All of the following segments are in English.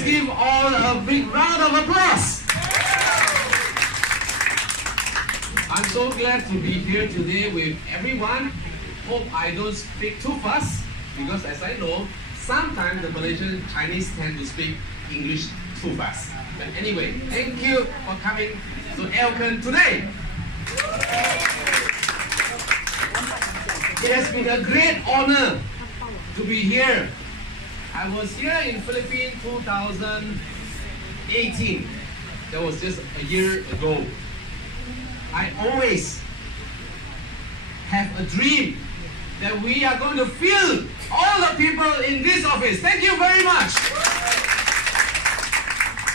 Let's give all a big round of applause. I'm so glad to be here today with everyone. Hope I don't speak too fast because as I know, sometimes the Malaysian Chinese tend to speak English too fast. But anyway, thank you for coming to Elken today. It has been a great honor to be here. I was here in Philippines 2018. That was just a year ago. I always have a dream that we are going to fill all the people in this office. Thank you very much.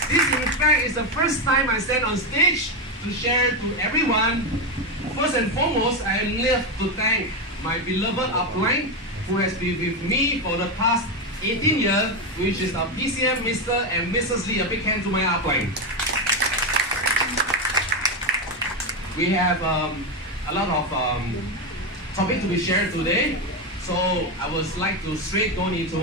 This in fact is the first time I stand on stage to share to everyone. First and foremost, I am left to thank my beloved upline who has been with me for the past 18 years, which is our PCM, Mr. and Mrs. Lee. A big hand to my upline. We have a lot of topics to be shared today, so I would like to straight go into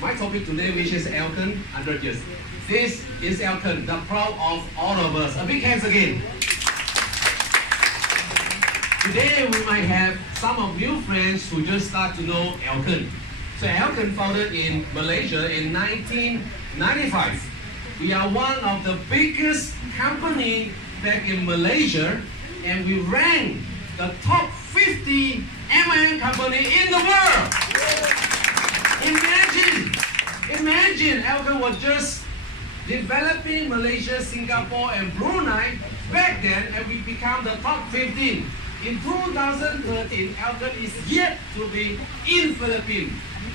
my topic today, which is Elken 100 years. This is Elken, the proud of all of us. A big hands again. Today we might have some of new friends who just start to know Elken. So Elken founded in Malaysia in 1995. We are one of the biggest company back in Malaysia, and we rank the top 50 MLM company in the world. Imagine Elken was just developing Malaysia, Singapore, and Brunei back then, and we become the top 15. In 2013, Elken is yet to be in Philippines.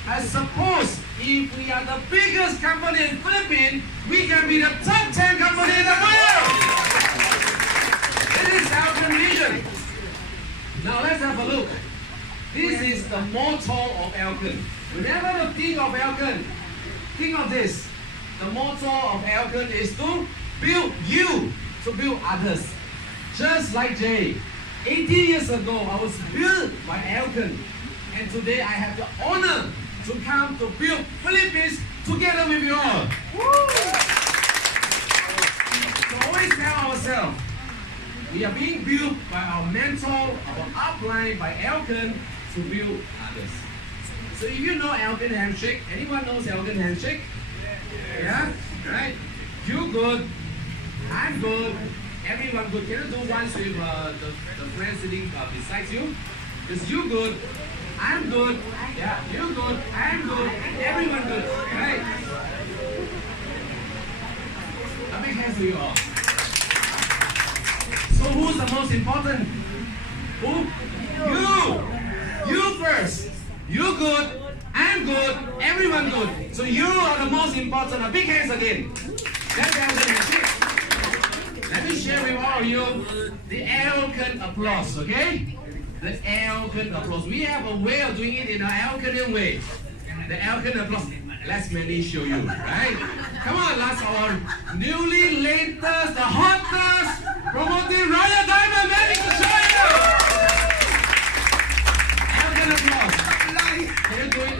I suppose if we are the biggest company in Philippines, we can be the top 10 company in the world. This is Elken vision. Now let's have a look. This is the motto of Elken. Whenever you think of Elken, think of this. The motto of Elken is to build you, to build others. Just like Jay. 18 years ago, I was built by Elken, and today I have the honor to come to build Philippines together with you all. So always tell ourselves, we are being built by our mentor, our upline, by Elken to build others. So if you know Elken handshake, anyone knows Elken handshake? Yeah? Right? You good, I'm good. Everyone good. Can you do once with the friend sitting beside you? Because you good, I'm good, yeah, you good, I'm good, everyone good, right? A big hand to you all. So who's the most important? Who? You first. You good, I'm good, everyone good. So you are the most important. A big hands again. Let me share with all of you the Elken applause, okay? The Elken applause. We have a way of doing it in our Elken way. The Elken applause. Let's Manny show you, right? Come on, let's our newly latest, the hottest, promoting Royal Diamond Manny to show you! Elken applause. Can you do it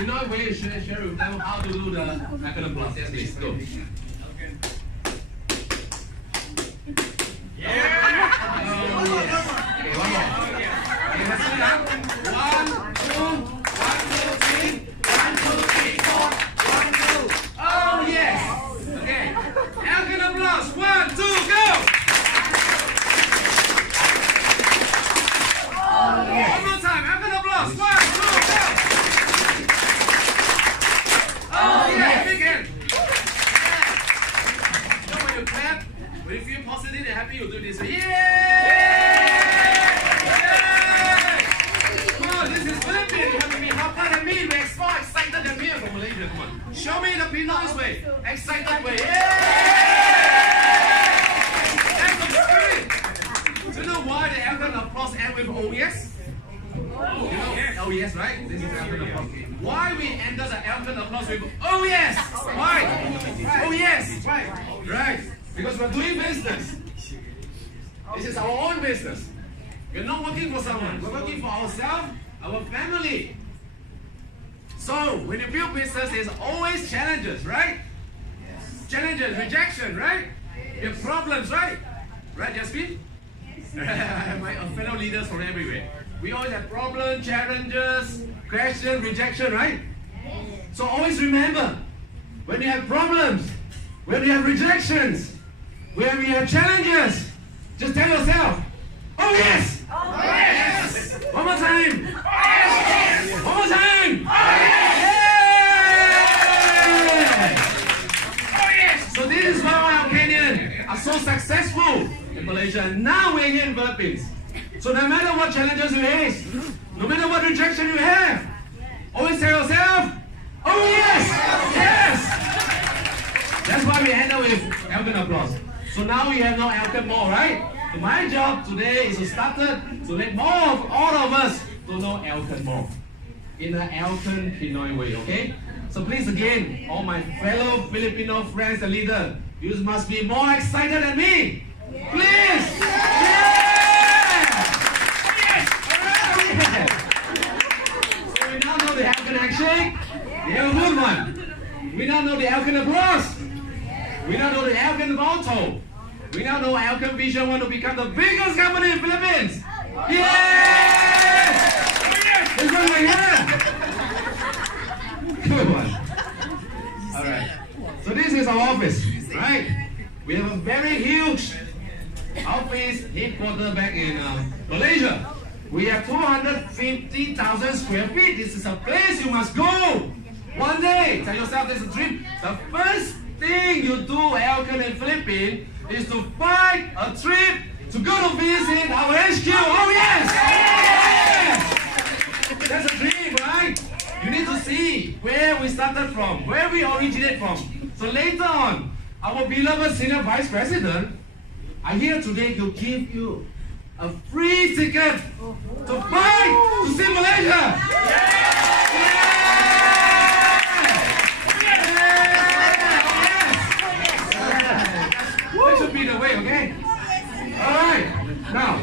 in a way? Share with them how to do the Elken applause. Yes, please, go. Show me the Pinoy's way. Excited way. Yeah! That's the spirit. Do you know why the Elken applause end with oh yes? You know, oh yes, right? This is Elken applause. Why we ended the Elken applause with oh yes? Why? Oh yes. Right. Because we're doing business. This is our own business. We're not working for someone. We're working for ourselves, our family. So when you build business, there's always challenges, right? Yes. Challenges, rejection, right? You have problems, right? Right, Jasmine? My fellow leaders from everywhere. We always have problems, challenges, questions, rejection, right? So always remember, when you have problems, when you have rejections, when you have challenges, just tell yourself, oh yes! Oh yes! One more time! Oh yes! One more time! Oh yes! So this is why our Kenyans are so successful in Malaysia. And now we're here in Philippines. So no matter what challenges you face, no matter what rejection you have, always tell yourself, oh yes! Yes! That's why we end up with Elken applause. So now we have no Elken more, right? So my job today is to start to let more of all of us to know Elken more. In an Elken Pinoy way, okay? So please again, all my fellow Filipino friends and leaders, you must be more excited than me. Please! Yeah! Yeah! So we now know the Elken handshake. We have a good one. We now know the Elken applause. We now know the Elken motto. We now know Elken Vision want to become the biggest company in Philippines. Yes! This one right here. Good one. All right. So this is our office, right? We have a very huge office headquarters back in Malaysia. We have 250,000 square feet. This is a place you must go. One day, tell yourself this is a dream. The first thing you do, Elken in Philippines, is to find a trip to go to visit our HQ. Oh yes! Yes! That's a dream, right? You need to see where we started from, where we originate from. So later on, our beloved Senior Vice President are here today to give you a free ticket to fly to see Malaysia. That should be the way, okay? Alright, now,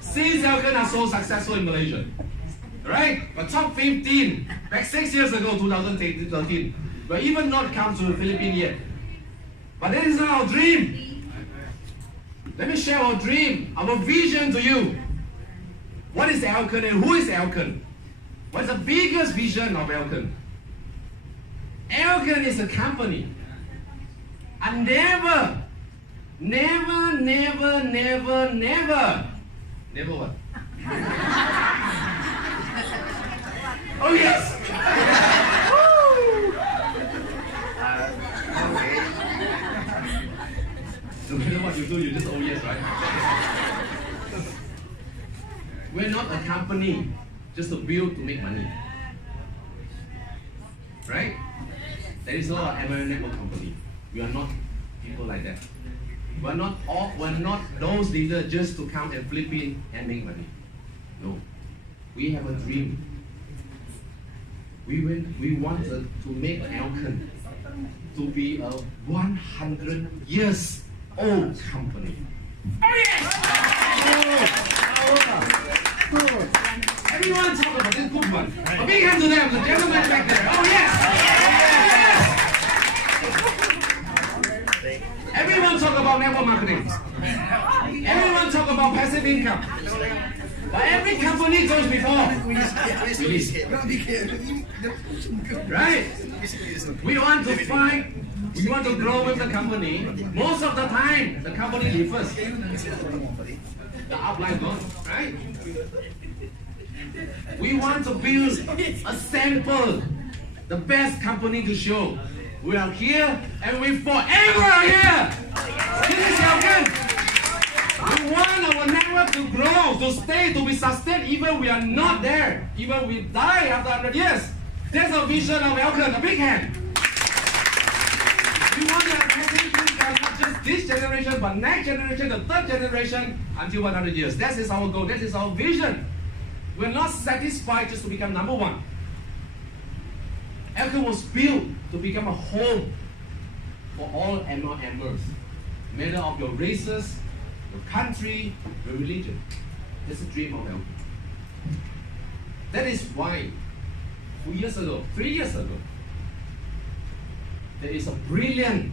since Elken are so successful in Malaysia, right? But top 15, back 6 years ago, 2013, we're even not come to the Philippines yet. But that is not our dream. Let me share our dream, our vision to you. What is Elken and who is Elken? What's the biggest vision of Elken? Elken is a company. And never what? Oh yes! No matter what you do, you just oh yes, right? We're not a company just to build to make money. Right? There is not an American network company. We are not people like that. We're not those leaders just to come and flip in and make money. No. We have a dream. We wanted to make Elken to be a 100 years old company. Oh yes! Everyone talk about this good one. A big hand to them, the gentleman back there. Oh yes! Everyone talk about network marketing. Everyone talk about passive income. But every company goes before. Right? We want to find, we want to grow with the company. Most of the time, the company leaves first. The upline gone, right? We want to build a sample, the best company to show. We are here and we forever are here. This is Elken. We want our network to grow, to stay, to be sustained, even we are not there. Even we die after 100 years. That's our vision of Elken, a big hand. We want to have passive income, not just this generation, but next generation, the third generation, until 100 years. That is our goal, that is our vision. We're not satisfied just to become number one. Elken was built to become a home for all MLMers. Matter of your races, your country, your religion. That's the dream of Elken. That is why 2 years ago, 3 years ago, there is a brilliant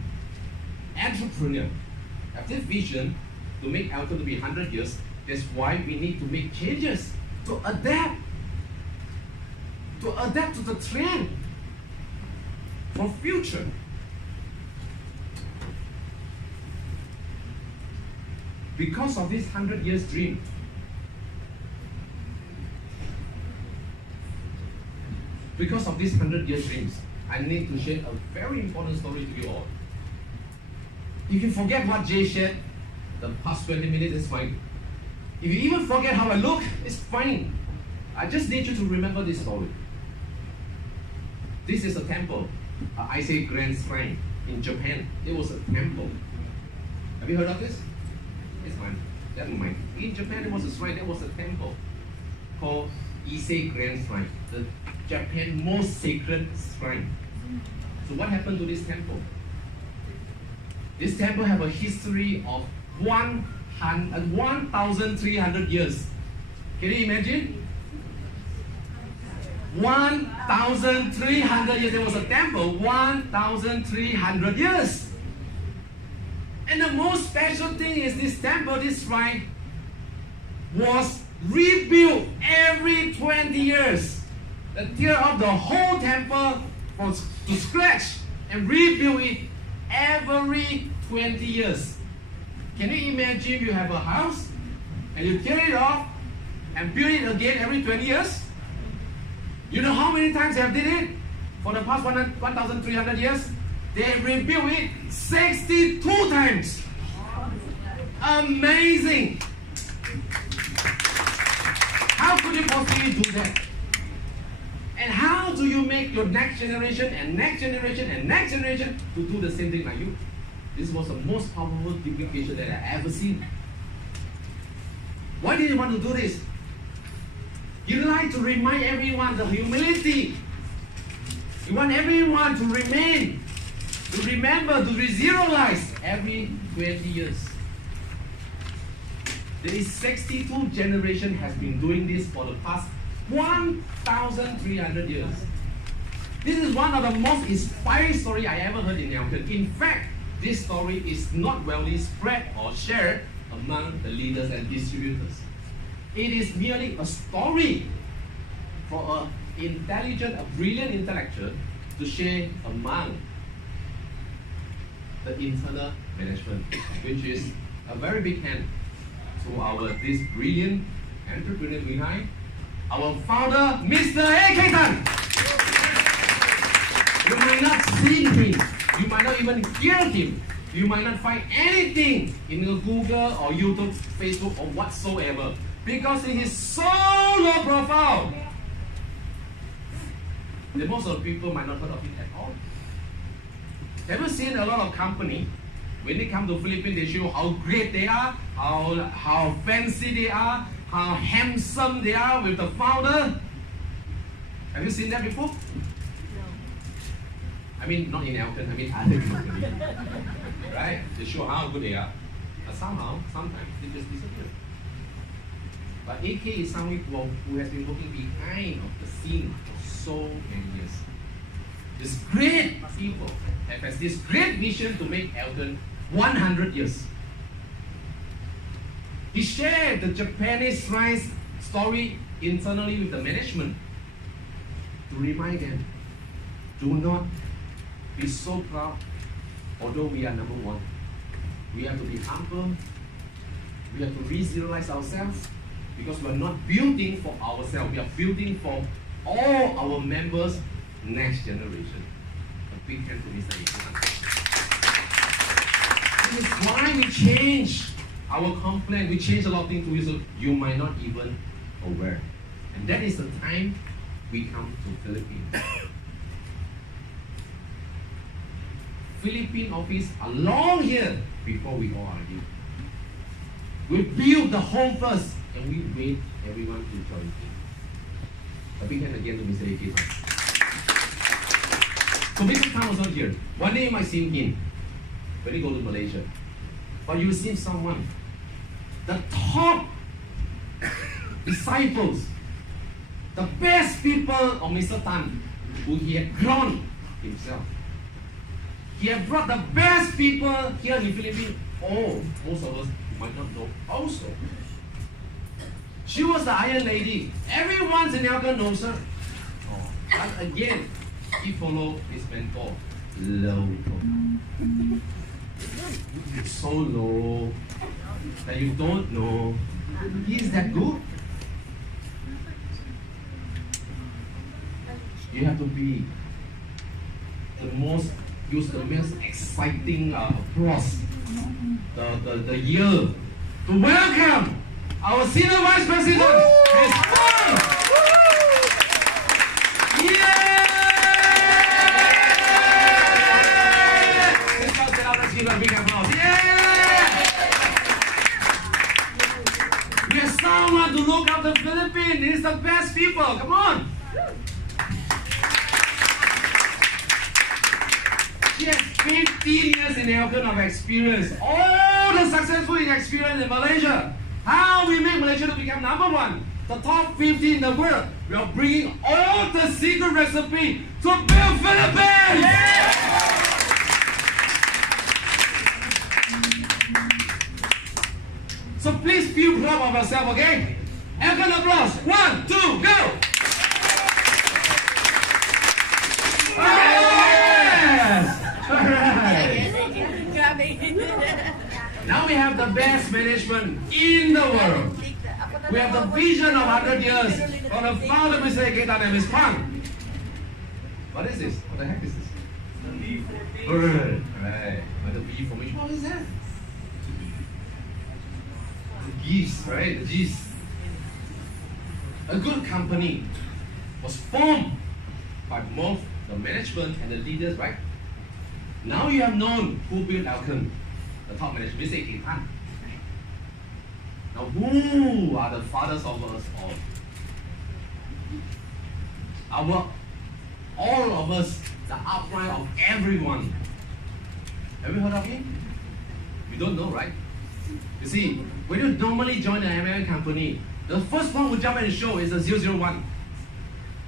entrepreneur have this vision to make Elken to be 100 years. That's why we need to make changes to adapt to the trend for future. Because of this 100 years dream, because of these 100 years dreams, I need to share a very important story to you all. If you forget what Jay shared, the past 20 minutes is fine. If you even forget how I look, it's fine. I just need you to remember this story. This is a temple, I say Grand Shrine in Japan. It was a temple. Have you heard of this? It's fine. Never mind. In Japan, it was a shrine. There was a temple called Ise Grand Shrine, the Japan's most sacred shrine. So what happened to this temple? This temple have a history of 1,300 years. Can you imagine? 1,300 years. There was a temple, 1,300 years. And the most special thing is this temple, this shrine, was rebuilt every 20 years. They tear up the whole temple from to scratch and rebuild it every 20 years. Can you imagine you have a house and you tear it off and build it again every 20 years? You know how many times they have did it for the past 1,300 years? They have rebuilt it 62 times. Amazing! How could you possibly do that? And how do you make your next generation and next generation and next generation to do the same thing like you? This was the most powerful duplication that I ever seen. Why did you want to do this? You like to remind everyone the humility. You want everyone to remain, to remember, to re-zeroize every 20 years. There is 62 generation has been doing this for the past 1,300 years. This is one of the most inspiring story I ever heard in Elken. In fact, this story is not well spread or shared among the leaders and distributors. It is merely a story for an intelligent, a brilliant intellectual to share among the internal management, which is a very big hand to this brilliant entrepreneur behind, our founder, Mr. Elken. You might not see him, you might not even hear him, you might not find anything in Google or YouTube, Facebook or whatsoever, because he is so low profile that most of the people might not heard of it at all. Have you seen a lot of company, when they come to Philippines, they show how great they are, how fancy they are, how handsome they are with the founder? Have you seen that before? No. I mean, not in Elken, I mean other companies. Right? They show how good they are. But somehow, sometimes, they just disappear. But AK is someone who has been working behind of the scene for so many years. This great people has this great vision to make Elken 100 years. He shared the Japanese shrine story internally with the management to remind them, do not be so proud, although we are number one. We have to be humble, we have to re-zeroize ourselves, because we are not building for ourselves, we are building for all our members' next generation. A big hand to Mr. Elken. This is why we change our complaint, we change a lot of things to you, so you might not even aware. And that is the time we come to Philippines. Philippine office are long here before we all are here. We build the home first and we wait everyone to join in. A big hand again to Mr. Elken. So Mr. Tan was not here. One day you might see him when you go to Malaysia. But you see someone, the top disciples the best people of Mr. Tan, who he had grown himself. He had brought the best people here in the Philippines. Oh, most of us might not know also. She was the Iron Lady. Everyone in Elken knows her. Oh, but again, he followed his mentor, low. So low that you don't know he's that good. You have to be use the most exciting applause, the year to welcome our Senior Vice President, Ms. Fang. Yeah! Let's give a big applause. Yeah! We have someone to look after the Philippines. It's the best people. Come on. She has 15 years in Elken of experience. All the successful experience in Malaysia. How we make Malaysia to become #1, the top 50 in the world. We are bringing all the secret recipe to build Philippines. Yeah! So please feel proud of yourself, okay? Elken applause. 1, 2, go! Yes! Alright. Now we have the best management in the world. We have the vision of 100 years from the founder, Mr. Elken and Ms. Fang. What is this? What the heck is this? Bird. Right. The V formation. What is that? The geese, right? The geese. A good company was formed by both the management and the leaders, right? Now you have known who built Elken, the top management, Mr. Elken. Now who are the fathers of us all? All of us, the outline of everyone. Have you heard of him? You don't know, right? You see, when you normally join an American company, the first one who jump in the show is the 001.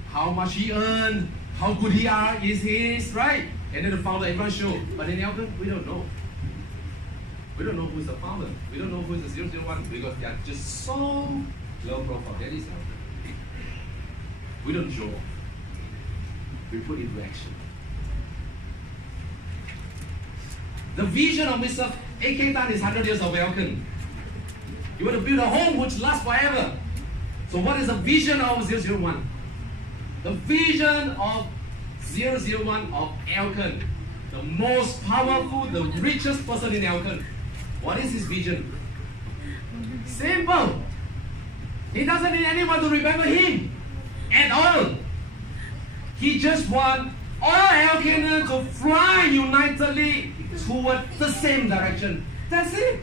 How much he earned, how good is his, right? And then the founder, everyone show. But in Elken, we don't know. We don't know who's the founder. We don't know who's the 001 because they are just so low profile. That is Elken. We don't show. We put into action. The vision of Mr. Elken Tan is 100 years of Elken. You want to build a home which lasts forever. So what is the vision of 001? The vision of 001 of Elken, the most powerful, the richest person in Elken. What is his vision? Simple. He doesn't need anyone to remember him at all. He just wants all Elkeners to fly unitedly toward the same direction. That's it.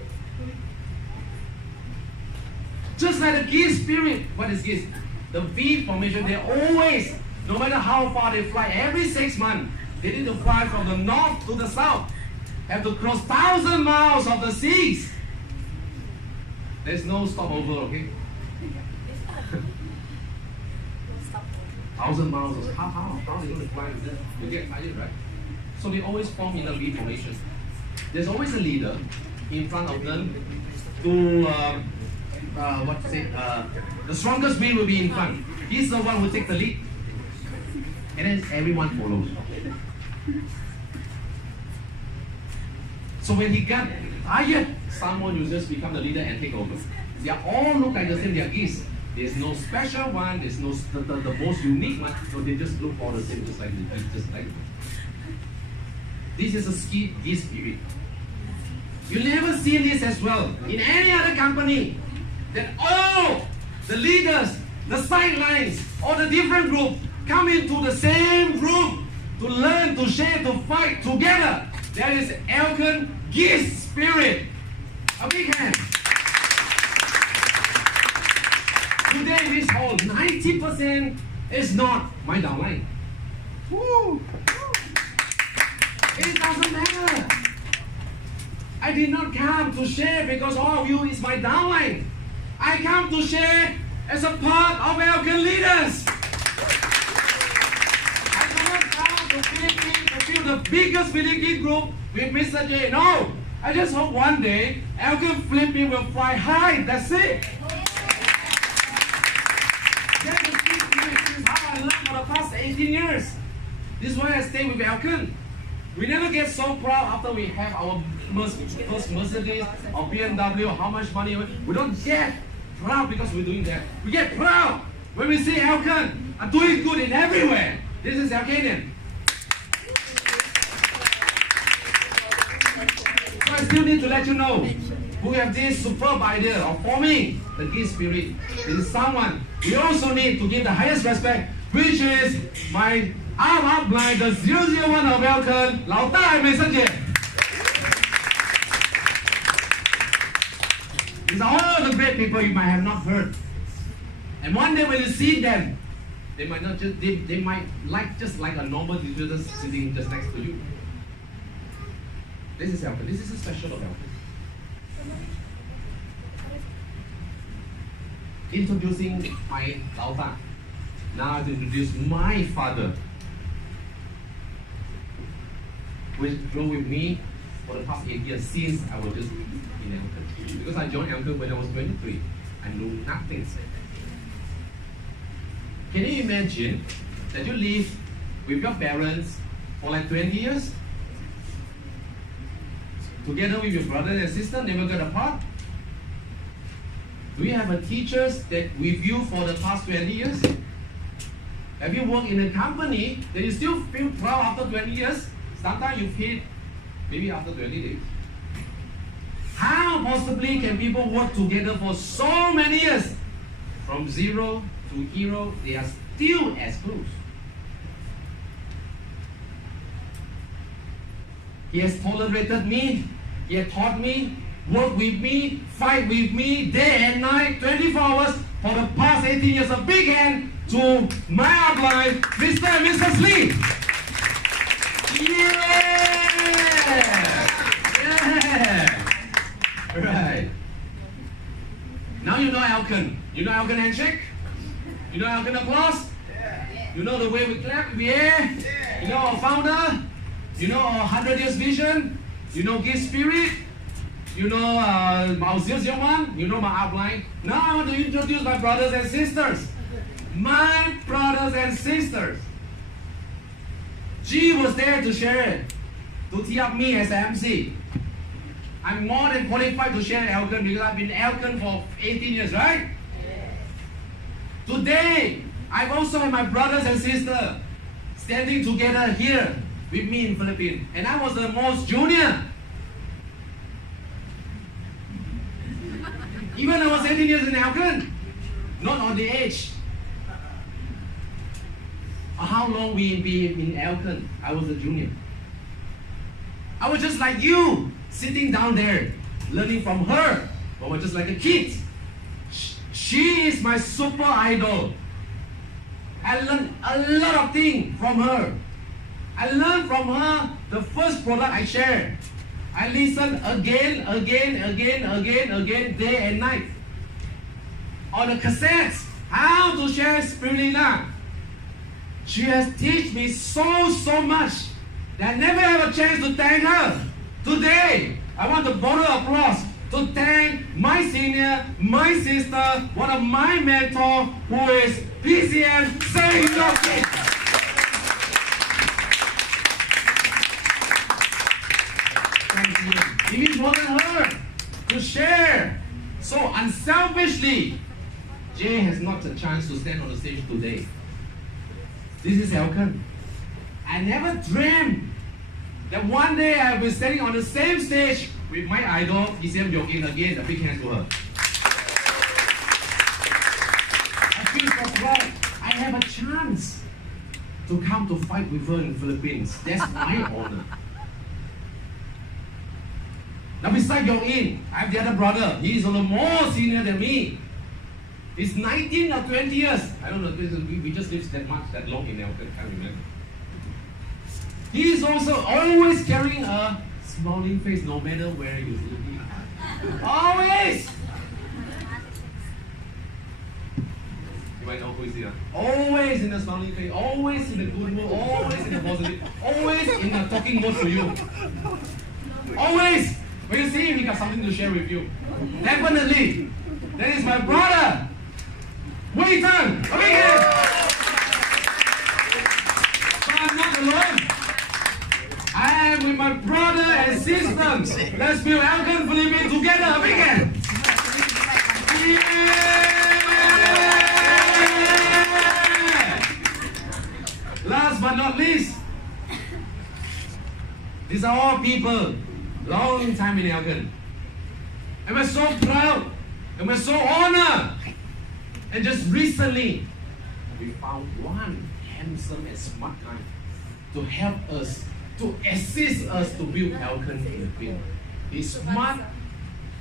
Just like the geese spirit. What is geese? The V formation, they always, no matter how far they fly, every 6 months, they need to fly from the north to the south. Have to cross 1,000 miles of the seas. There's no stopover, okay? 1,000 miles. How are they going to fly with this? You get tired, right? So they always form in a V formation. There's always a leader in front of them to, the strongest wind will be in front. He's the one who takes the lead. And then everyone follows. So when he got tired, someone will just become the leader and take over. They are all look like the same, they are geese. There's no special one, there's no the most unique one, so they just look all the same, just like the geese, just like. This is a geese spirit. You never see this as well in any other company. That all the leaders, the sidelines, all the different groups come into the same room to learn, to share, to fight together. That is Elken geese spirit. A big hand. Today, this whole 90% is not my downline. Woo. It doesn't matter. I did not come to share because all of you is my downline. I come to share as a part of Elken leaders. become the biggest Philippine group with Mr. J. No, I just hope one day Elken Philippines will fly high. That's it. That's the spirit. This is how I learned for the past 18 years. This is why I stay with Elken. We never get so proud after we have our first Mercedes or BMW, how much money. We don't get proud because we're doing that. We get proud when we see Elken are doing good in everywhere. This is Elkenian. So I still need to let you know who have this superb idea of forming the Gift Spirit. This is someone we also need to give the highest respect, which is my arm upline, the 001 of Elken, 老大美生姐. These are all the great people you might have not heard. And one day when you see them, they might not just they might like just like a normal distributor sitting just next to you. This is Elken. This is a special of Elken. Introducing my 老大. Now I to introduce my father, who has grown with me for the past 8 years since I was just in Elken. Because I joined Elken when I was 23. I knew nothing. Can you imagine that you live with your parents for like 20 years? Together with your brother and sister, never got apart? Do you have a teachers that with you for the past 20 years? Have you worked in a company that you still feel proud after 20 years? Sometimes you feel maybe after 20 days. How possibly can people work together for so many years? From zero to hero, they are still as close. He has tolerated me, he has taught me, worked with me, fight with me day and night, 24 hours for the past 18 years. A big hand to my upline, Mr. and Mrs. Lee. Yeah! Right. Now you know Elken. You know Elken handshake? You know Elken applause? You know the way we clap, yeah? You know our founder? You know our 100 years vision? You know Gift Spirit? You know our 001? You know my upline? Now I want to introduce my brothers and sisters. My brothers and sisters. G was there to share it, to tee up me as the MC. I'm more than qualified to share Elken because I've been Elken for 18 years, right? Today, I've also had my brothers and sisters standing together here with me in Philippines. And I was the most junior. Even I was 18 years in Elken, not on the age. How long we been in Elken? I was a junior. I was just like you, sitting down there, learning from her. I was just like a kid. She is my super idol. I learned a lot of things from her. I learned from her the first product I shared. I listened again, day and night. On the cassettes, how to share spirulina. She has taught me so much that I never have a chance to thank her. Today, I want to borrow applause to thank my senior, my sister, one of my mentors, who is PCM Saying Nothing. Thank you. It means more than her to share so unselfishly. Jay has not a chance to stand on the stage today. This is Elken. I never dreamed that one day I'll be standing on the same stage with my idol, PCM Yokin again. A big hand to her. I feel so proud. I have a chance to come to fight with her in the Philippines. That's my honor. Now beside Yokin, I have the other brother. He is a little more senior than me. He's 19 or 20 years. I don't know, we just live that long in Elken, I can't remember. He is also always carrying a smiling face no matter where he's looking. Always! You might know who is he. Always in the smiling face, always in the good mood, always in the positive, always in the talking mood to you. Always. When you see him, he got something to share with you. Definitely. That is my brother. Wei Tan. Okay, but I'm not alone. I am with my brother and sister. Let's feel Elken Philippines together. Okay. Last but not least, these are all people long time in Elken. And we're so proud and we're so honored. And just recently, we found one handsome and smart guy to help us, to assist us to build Elken Philippines. He's smart,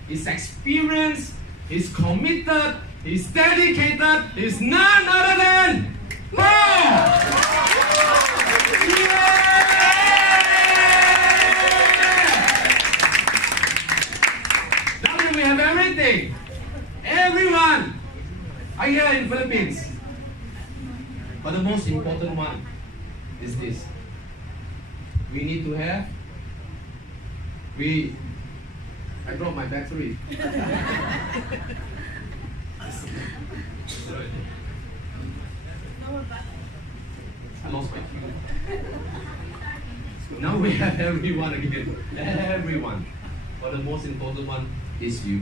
he's experienced, he's committed, he's dedicated, he's none other than Now we have everything. Everyone are here in Philippines. But the most important one is this. We need to have. I dropped my battery. I lost my key. Now we have everyone again. Everyone. But the most important one is you.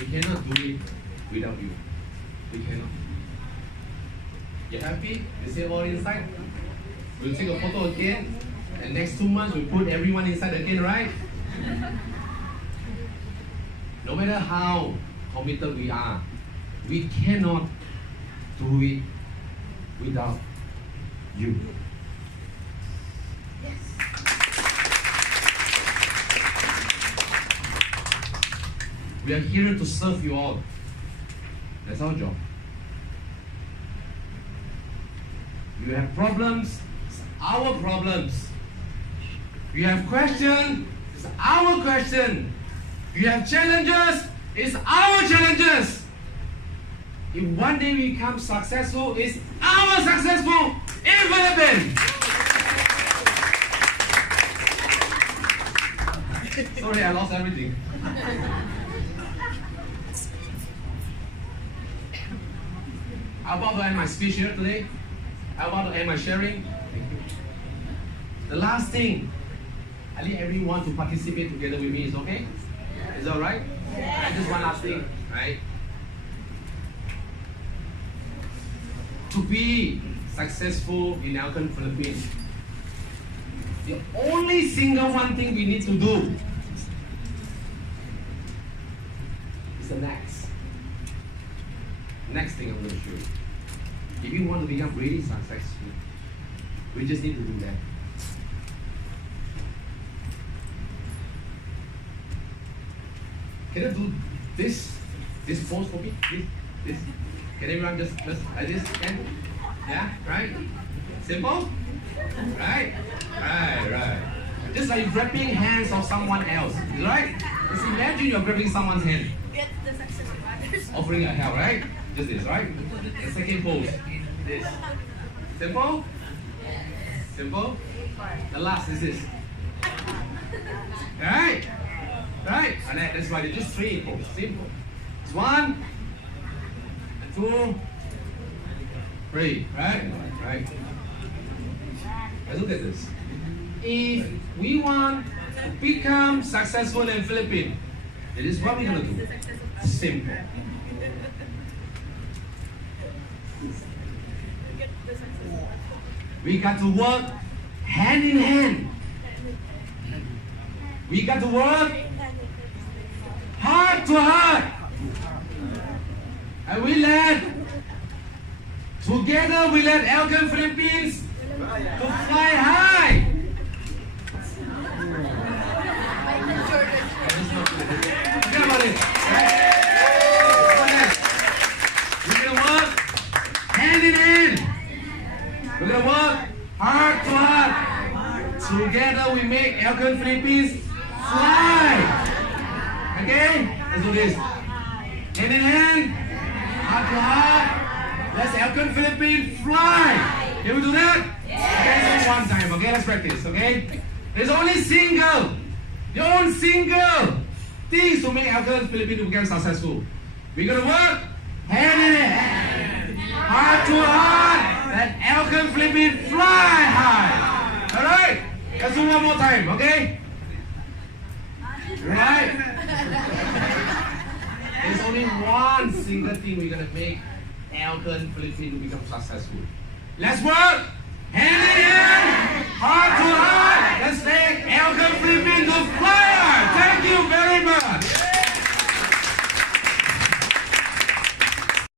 We cannot do it without you. We cannot. You happy? You see all inside? We'll take a photo again. And next 2 months we'll put everyone inside again, right? No matter how committed we are, we cannot do it without you. Yes. We are here to serve you all. That's our job. You have problems, it's our problems. You have questions, it's our question. You have challenges, it's our challenges. If one day we become successful, it's our successful in Philippines. Sorry, I lost everything. I'm about to end my speech here today. I'm about to end my sharing. The last thing, I need everyone to participate together with me. Is okay? Is that alright? Yeah. Just one last thing, right? To be successful in Elken Philippines, the only single one thing we need to do is the next thing I'm going to show you. If you want to become really successful, we just need to do that. Can you do this pose for me? This. Can everyone just like this? Can? Yeah, right? Simple? Right? Right. Just like grabbing hands of someone else, right? Just imagine you're grabbing someone's hand. Get the success of others. Offering a help, right? Just this, right? The second pose. This. Simple? Simple? The last is this. Right? Right? And that's why there's just 3 poses. Simple. It's 1, 2, 3. Right? Right. Let's look at this. If we want to become successful in Philippines, it is what we're going to do. Simple. We got to work hand in hand. We got to work heart to heart. And together we let Elken Philippines to fly high. Think about it. We're going to work hand in hand. We're going to work heart to heart. Together we make Elken Philippines fly. Okay? Let's do this. Hand in hand. Heart to heart. Let's Elken Philippines fly. Can we do that? Okay, so one time. Okay, let's practice. Okay? There's only single. Your own single things to make Elken Philippines to become successful. We're gonna work hand in hand. Heart to heart. Let Elken Philippines fly high. Alright? Let's do one more time, okay? Right? There's only one single thing we're gonna make Elken Philippines to become successful. Let's work!